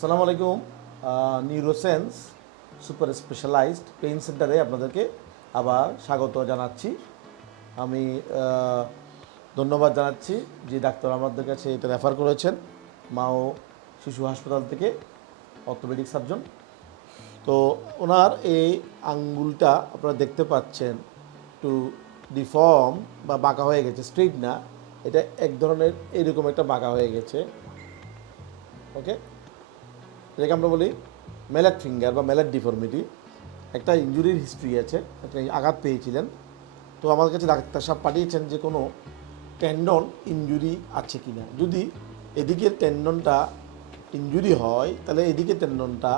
আসসালামু আলাইকুম। নিউরোসেন্স super specialised pain সেন্টারে আপনাদেরকে আবার স্বাগত জানাচ্ছি। আমি ধন্যবাদ জানাচ্ছি যে ডাক্তার আমাদের কাছে এটা রেফার করেছেন মা ও শিশু হাসপাতাল থেকে, অর্থোপেডিক সার্জন। তো ওনার এই আঙ্গুলটা আপনারা দেখতে পাচ্ছেন একটু ডিফর্ম বা বাঁকা হয়ে গেছে, স্ট্রেট না, এটা এক ধরনের এরকম একটা বাঁকা হয়ে গেছে। ওকে, এটাকে আমরা বলি মেলাট ফিঙ্গার বা মেলাট ডিফর্মিটি। একটা ইঞ্জুরির হিস্ট্রি আছে, একটা আঘাত পেয়েছিলেন। তো আমার কাছে ডাক্তার সাহেব পাঠিয়েছেন যে কোনো টেন্ডন ইঞ্জুরি আছে কি না। যদি এদিকের টেন্ডনটা ইঞ্জুরি হয় তাহলে এদিকে টেন্ডনটা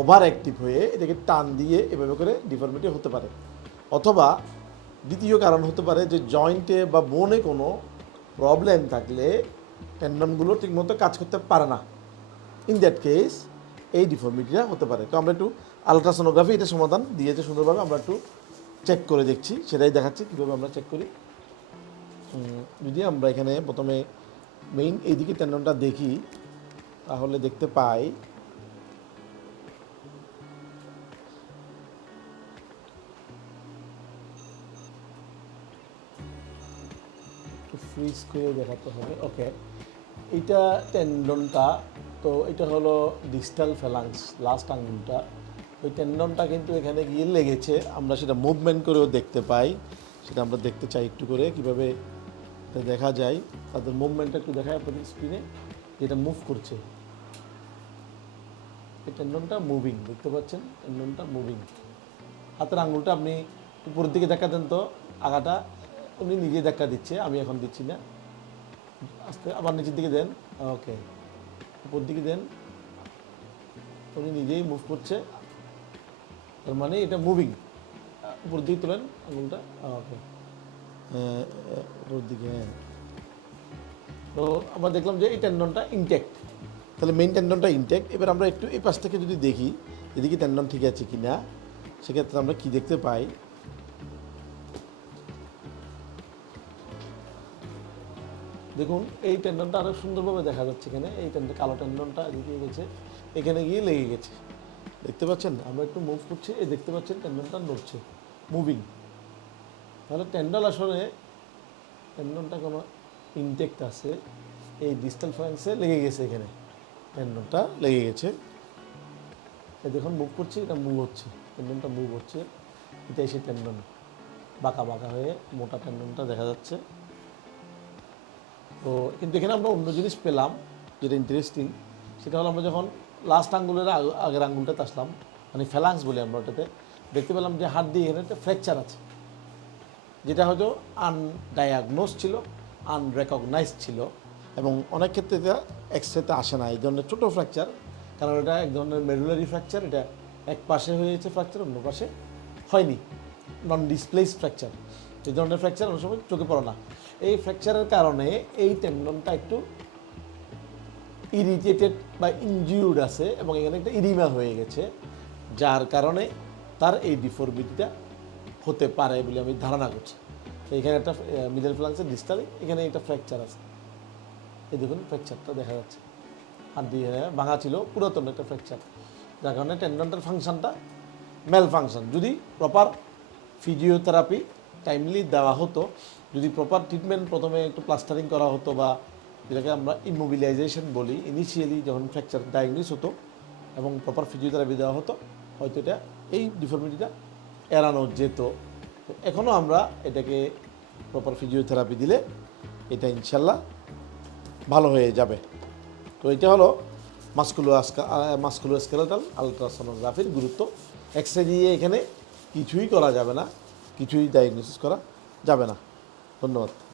ওভার অ্যাক্টিভ হয়ে এটাকে টান দিয়ে এভাবে করে ডিফর্মিটি হতে পারে। অথবা দ্বিতীয় কারণ হতে পারে যে জয়েন্টে বা বোনে কোনো প্রবলেম থাকলে টেন্ডনগুলো ঠিকমতো কাজ করতে পারে না। ইন দ্যাট কেস এই ডিফর্মিটিটা হতে পারে। তো আমরা একটু আলট্রাসোনোগ্রাফি এটা সমাধান দিয়েছে সুন্দরভাবে, আমরা একটু চেক করে দেখছি, সেটাই দেখাচ্ছি কীভাবে আমরা চেক করি। যদি আমরা এখানে প্রথমে মেইন এইদিকে টেন্ডনটা দেখি তাহলে দেখতে পাই ফ্রিজ করে দেখাতে হবে। ওকে, এইটা টেন্ডনটা, তো এটা হলো ডিস্টাল ফ্যালাংস, লাস্ট আঙ্গুলটা। ওই টেন্ডনটা কিন্তু এখানে গিয়ে লেগেছে, আমরা সেটা মুভমেন্ট করেও দেখতে পাই। সেটা আমরা দেখতে চাই একটু করে কীভাবে এটা দেখা যায়। তাদের মুভমেন্টটা একটু দেখায় আপনাদের স্ক্রিনে, যেটা মুভ করছে। এই টেন্ডনটা মুভিং, দেখতে পাচ্ছেন টেন্ডনটা মুভিং। হাতের আঙ্গুলটা আপনি উপরের দিকে দেখা দেন, তো আগাটা উনি নিজে ধাক্কা দিচ্ছে, আমি এখন দিচ্ছি না। আস্তে আবার নিচের দিকে দেন, ওকে, উপর দিকে দেন, উনি নিজেই মুভ করছে, তার মানে এটা মুভিং। উপর দিকে তোলেন আঙুলটা, ওকে, উপর দিকে। তো আমরা দেখলাম যে এই টেন্ডনটা ইনটেক্ট, তাহলে মেইন টেন্ডনটা ইনটেক্ট। এবার আমরা একটু এই পাশ থেকে যদি দেখি এদিকে টেন্ডন ঠিক আছে কি না, সেক্ষেত্রে আমরা কি দেখতে পাই। দেখুন এই টেন্ডনটা আরও সুন্দরভাবে দেখা যাচ্ছে এখানে। এই কালো টেন্ডনটা এদিকে গেছে, এখানে গিয়ে লেগে গেছে, দেখতে পাচ্ছেন। আমরা একটু মুভ করছি, এই দেখতে পাচ্ছেন টেন্ডনটা নড়ছে, মুভিং। তাহলে টেন্ডন আসলে টেন্ডনটা কোনো ইনটেক্ট আছে, এই ডিস্টাল ফ্যালাংসে লেগে গেছে, এখানে টেন্ডনটা লেগে গেছে। এই দেখুন মুভ করছি, এটা মুভ হচ্ছে, টেন্ডনটা মুভ হচ্ছে, এটাই সেই টেন্ডন, বাঁকা বাঁকা হয়ে মোটা টেন্ডনটা দেখা যাচ্ছে। তো কিন্তু এখানে আমরা অন্য জিনিস পেলাম যেটা ইন্টারেস্টিং, সেটা হলো আমরা যখন লাস্ট আঙ্গুলের আগের আঙ্গুলটাতে আসলাম, মানে ফ্যালাংস বলি আমরা, ওটাতে দেখতে পেলাম যে হাত দিয়ে এখানে একটা ফ্র্যাকচার আছে, যেটা হয়তো আনডায়াগনোজ ছিল, আনরেকগনাইজড ছিল, এবং অনেক ক্ষেত্রে এটা এক্সরেতে আসে না এই ধরনের ছোটো ফ্র্যাকচার, কারণ এটা এক ধরনের মেডুলারি ফ্র্যাকচার। এটা এক পাশে হয়েছে ফ্র্যাকচার, অন্য পাশে হয়নি, নন ডিসপ্লেস ফ্র্যাকচার। এই ধরনের ফ্র্যাকচার অনেক সময় চোখে পড়ে না। এই ফ্র্যাকচারের কারণে এই টেন্ডনটা একটু ইরিটেটেড বা ইনজিউর্ড আছে, এবং এখানে একটা ইরিমা হয়ে গেছে, যার কারণে তার এই ডিফর্মিটিটা হতে পারে বলে আমি ধারণা করছি। তো এখানে একটা মিডল ফ্যালাংসের ডিস্টালে এখানে একটা ফ্র্যাকচার আছে, এই দেখুন ফ্র্যাকচারটা দেখা যাচ্ছে, হাত দিয়ে ভাঙা ছিল, পুরাতন একটা ফ্র্যাকচার, যার কারণে টেন্ডনটার ফাংশনটা মেল ফাংশন। যদি প্রপার ফিজিওথেরাপি টাইমলি দেওয়া হতো, যদি প্রপার ট্রিটমেন্ট প্রথমে একটু প্লাস্টারিং করা হতো, বা যেটাকে আমরা ইমোবিলাইজেশন বলি, ইনিশিয়ালি যখন ফ্র্যাকচার ডায়াগনোস হতো এবং প্রপার ফিজিওথেরাপি দেওয়া হতো, হয়তো এটা এই ডিফর্মিটিটা এড়ানো যেত। তো এখনও আমরা এটাকে প্রপার ফিজিওথেরাপি দিলে এটা ইনশাল্লাহ ভালো হয়ে যাবে। তো এটা হলো মাসকুলোস্কেলেটাল আলট্রাসোনোগ্রাফির গুরুত্ব। এক্সরে দিয়ে এখানে কিছুই করা যাবে না, কিছুই ডায়াগনোসিস করা যাবে না। ধন্যবাদ।